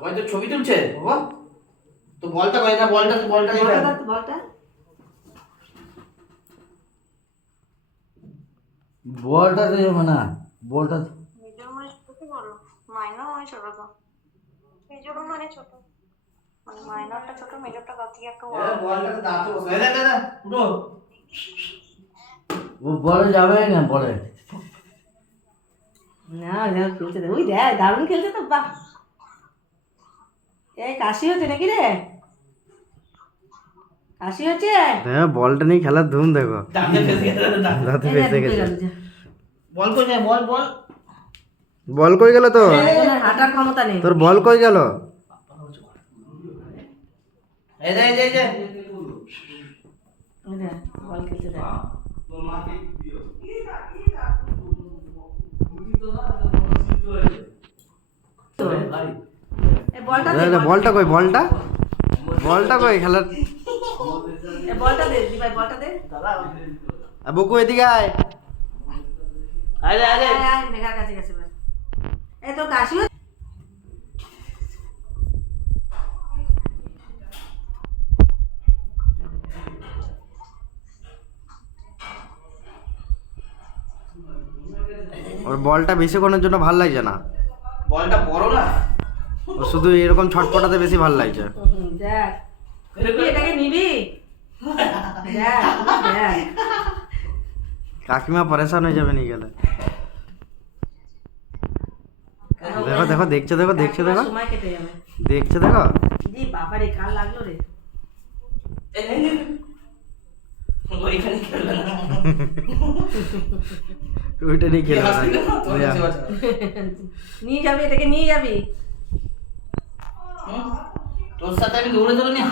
সবাই তো ছবি তুলছে বাবা। তো বলটা কই না, বলটা বলটা নিয়ে বলটা দাও, বলটা বলটা তো যাবে না, বলটা মেজর মানে ছোট কি বলো? মাইনর মানে ছোট তো। মেজর মানে ছোট, মানে মাইনরটা ছোট, মেজরটা তার থেকে একটু বড়। বলটা তো দাঁতে বসে দাদা দাদা উঠো। ও বলে যাবে না বলে। না না খেলতে দে, ওই দেখ দারুণ খেলছে তো, বাহ। এই কাশি হচ্ছে নাকি রে? কাশি হচ্ছে? হ্যাঁ, বলটা নিয়ে খেলার ধুম দেখো, দাঁতে ফেসে গেছে দাদা। দাঁতে এই ফেসে দেখ, ঢুকে গেছে। গেল যে। বল কই যায়, বল বল। বল কই গেল তো? এখন আর হাঁটার ক্ষমতা নেই। তোর বল কই গেল? এই যে এই যে এই যে ওই দেখ, বল খেলতে দেখ। এই বলটা দে, বলটা কই? বলটা বলটা কই খেলার? এই বলটা দে, দি ভাই বলটা দে। বুকু এদিকে আয়। আরে আরে আয়, আয়, মেঘার কাছে গেছে ভাই। এই তোর কাশি হচ্ছে? ওর বলটা বেশিক্ষণের জন্য ভাল লাগছে না, বলটা বড় না। ও শুধু এরকম ছটপটাতে বেশি ভাল লাগছে। দেখ, তুই এটাকে নিবি? দেখ, দেখ। কাকিমা পরেশান হয়ে যাবে নিয়ে গেলে। দেখো দেখো, দেখছে দেখো, দেখছে দেখো, সময় কেটে যাবে। দেখছে দেখো। জি বাবারে, কার লাগলো রে? এই নে, নে, নে। ওইখানে খেলবে না। ওইটা নিয়ে খেলে হাসি না, তোর কাছে বাঁচা। নিয়ে যাবি, এটাকে নিয়ে যাবি। তোর সাথে আমি দৌড়ে দৌড়ে নিয়ে